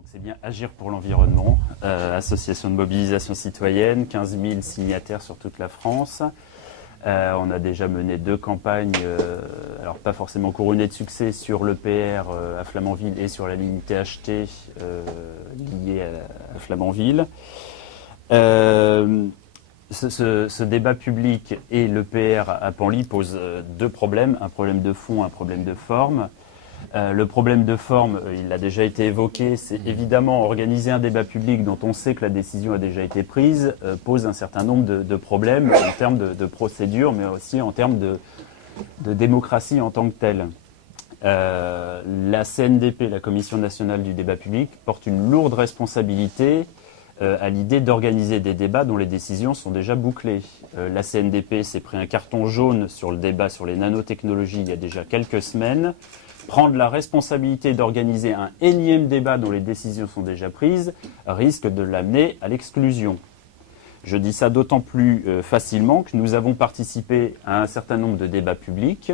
Donc c'est bien Agir pour l'environnement, association de mobilisation citoyenne, 15 000 signataires sur toute la France. On a déjà mené 2 campagnes, alors pas forcément couronnées de succès, sur l'EPR à Flamanville et sur la ligne THT liée à Flamanville. Ce débat public et l'EPR à Penly posent 2 problèmes, un problème de fond, un problème de forme. Le problème de forme, il a déjà été évoqué, c'est évidemment organiser un débat public dont on sait que la décision a déjà été prise, pose un certain nombre de problèmes en termes de procédure, mais aussi en termes de démocratie en tant que telle. La CNDP, la Commission nationale du débat public, porte une lourde responsabilité à l'idée d'organiser des débats dont les décisions sont déjà bouclées. La CNDP s'est pris un carton jaune sur le débat sur les nanotechnologies il y a déjà quelques semaines. Prendre la responsabilité d'organiser un énième débat dont les décisions sont déjà prises risque de l'amener à l'exclusion. Je dis ça d'autant plus facilement que nous avons participé à un certain nombre de débats publics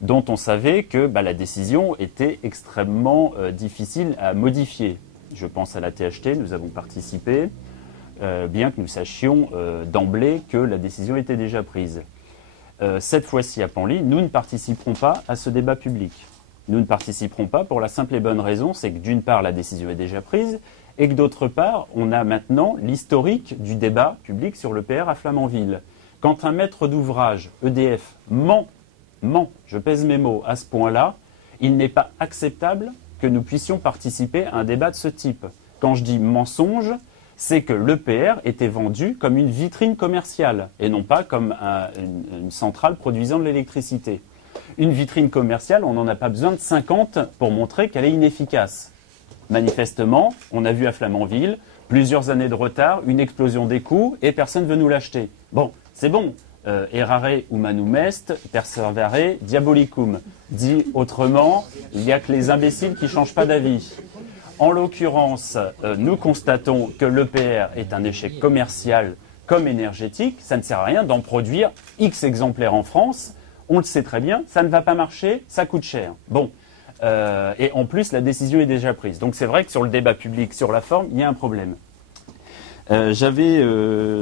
dont on savait que la décision était extrêmement difficile à modifier. Je pense à la THT, nous avons participé, bien que nous sachions d'emblée que la décision était déjà prise. Cette fois-ci à Penly, nous ne participerons pas à ce débat public. Nous ne participerons pas pour la simple et bonne raison, c'est que d'une part, la décision est déjà prise, et que d'autre part, on a maintenant l'historique du débat public sur l'EPR à Flamanville. Quand un maître d'ouvrage, EDF, ment, je pèse mes mots, à ce point-là, il n'est pas acceptable que nous puissions participer à un débat de ce type. Quand je dis mensonge, c'est que l'EPR était vendu comme une vitrine commerciale, et non pas comme une centrale produisant de l'électricité. Une vitrine commerciale, on n'en a pas besoin de 50 pour montrer qu'elle est inefficace. Manifestement, on a vu à Flamanville, plusieurs années de retard, une explosion des coûts et personne ne veut nous l'acheter. Bon, c'est bon. Errare humanum est, perseverare diabolicum. Dit autrement, il n'y a que les imbéciles qui ne changent pas d'avis. En l'occurrence, nous constatons que l'EPR est un échec commercial comme énergétique. Ça ne sert à rien d'en produire X exemplaires en France. On le sait très bien, ça ne va pas marcher, ça coûte cher. Bon, et en plus, la décision est déjà prise. Donc c'est vrai que sur le débat public, sur la forme, il y a un problème. J'avais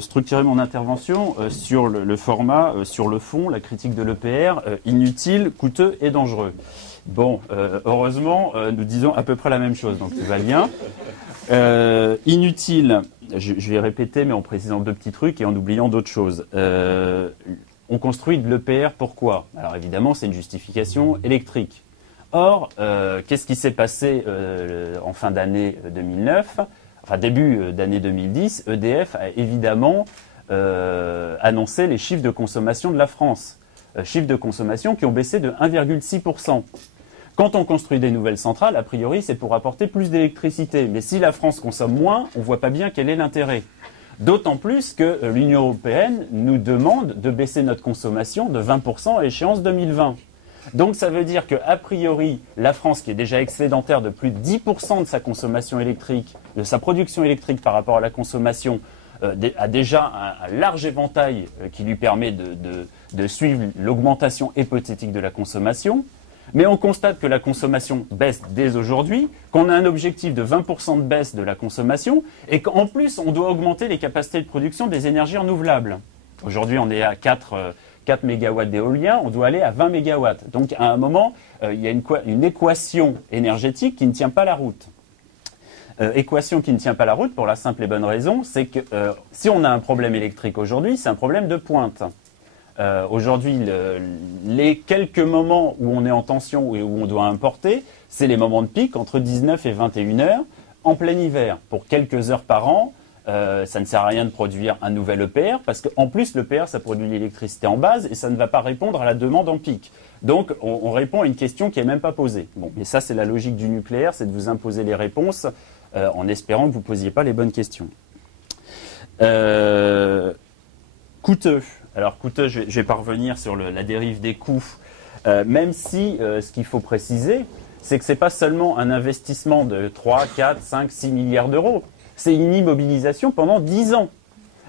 structuré mon intervention sur le format, sur le fond, la critique de l'EPR, inutile, coûteux et dangereux. Bon, heureusement, nous disons à peu près la même chose, donc tout va bien. Inutile, je vais répéter, mais en précisant 2 petits trucs et en oubliant d'autres choses. On construit de l'EPR, pourquoi? Alors évidemment, c'est une justification électrique. Or, qu'est-ce qui s'est passé en fin d'année 2009, enfin début d'année 2010? EDF a évidemment annoncé les chiffres de consommation de la France. Chiffres de consommation qui ont baissé de 1,6%. Quand on construit des nouvelles centrales, a priori, c'est pour apporter plus d'électricité. Mais si la France consomme moins, on ne voit pas bien quel est l'intérêt. D'autant plus que l'Union européenne nous demande de baisser notre consommation de 20% à échéance 2020. Donc ça veut dire qu'a priori, la France, qui est déjà excédentaire de plus de 10% de sa consommation électrique, de sa production électrique par rapport à la consommation, a déjà un large éventail qui lui permet de suivre l'augmentation hypothétique de la consommation. Mais on constate que la consommation baisse dès aujourd'hui, qu'on a un objectif de 20% de baisse de la consommation et qu'en plus, on doit augmenter les capacités de production des énergies renouvelables. Aujourd'hui, on est à 4 MW d'éolien, on doit aller à 20 MW. Donc, à un moment, il y a une équation énergétique qui ne tient pas la route. Équation qui ne tient pas la route pour la simple et bonne raison, c'est que si on a un problème électrique aujourd'hui, c'est un problème de pointe. Aujourd'hui, les quelques moments où on est en tension et où on doit importer, c'est les moments de pic entre 19 et 21 heures en plein hiver. Pour quelques heures par an, ça ne sert à rien de produire un nouvel EPR parce qu'en plus, l'EPR, ça produit l'électricité en base et ça ne va pas répondre à la demande en pic. Donc, on répond à une question qui n'est même pas posée. Bon, mais ça, c'est la logique du nucléaire, c'est de vous imposer les réponses en espérant que vous ne posiez pas les bonnes questions. Coûteux. Alors coûteux, je vais pas revenir sur la dérive des coûts, même si ce qu'il faut préciser, c'est que ce n'est pas seulement un investissement de 3, 4, 5, 6 milliards d'euros, c'est une immobilisation pendant 10 ans.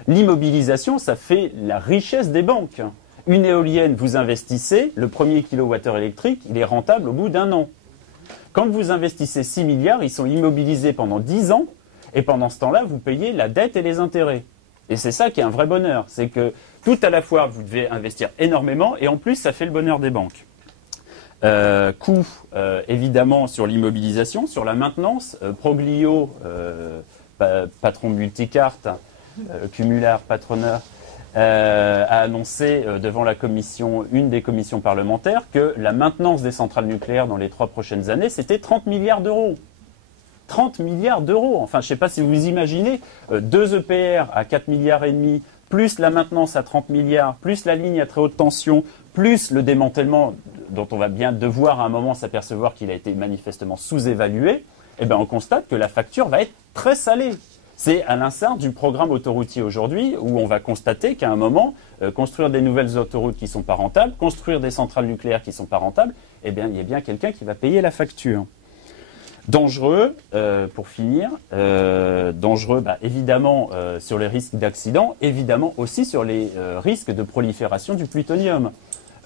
L'immobilisation, ça fait la richesse des banques. Une éolienne, vous investissez, le premier kilowattheure électrique, il est rentable au bout d'1 an. Quand vous investissez 6 milliards, ils sont immobilisés pendant 10 ans, et pendant ce temps-là, vous payez la dette et les intérêts. Et c'est ça qui est un vrai bonheur, c'est que tout à la fois, vous devez investir énormément, et en plus, ça fait le bonheur des banques. Coût, évidemment, sur l'immobilisation, sur la maintenance. Proglio, patron multicarte, cumulard, patroneur, a annoncé devant la commission, une des commissions parlementaires, que la maintenance des centrales nucléaires dans les 3 prochaines années, c'était 30 milliards d'euros. 30 milliards d'euros. Enfin, je ne sais pas si vous imaginez, 2 EPR à 4 milliards et demi, plus la maintenance à 30 milliards, plus la ligne à très haute tension, plus le démantèlement dont on va bien devoir à un moment s'apercevoir qu'il a été manifestement sous-évalué, eh bien, on constate que la facture va être très salée. C'est à l'instar du programme autoroutier aujourd'hui, où on va constater qu'à un moment, construire des nouvelles autoroutes qui ne sont pas rentables, construire des centrales nucléaires qui ne sont pas rentables, eh bien, il y a bien quelqu'un qui va payer la facture. Dangereux, pour finir, dangereux évidemment sur les risques d'accident, évidemment aussi sur les risques de prolifération du plutonium.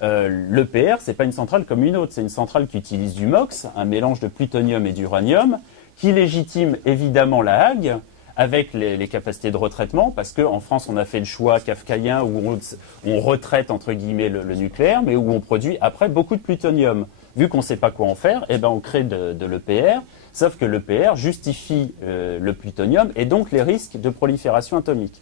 L'EPR, ce n'est pas une centrale comme une autre, c'est une centrale qui utilise du MOX, un mélange de plutonium et d'uranium, qui légitime évidemment la Hague, avec les capacités de retraitement, parce qu'en France, on a fait le choix kafkaïen où on retraite, entre guillemets, le nucléaire, mais où on produit après beaucoup de plutonium. Vu qu'on ne sait pas quoi en faire, eh ben on crée de l'EPR, sauf que l'EPR justifie le plutonium et donc les risques de prolifération atomique.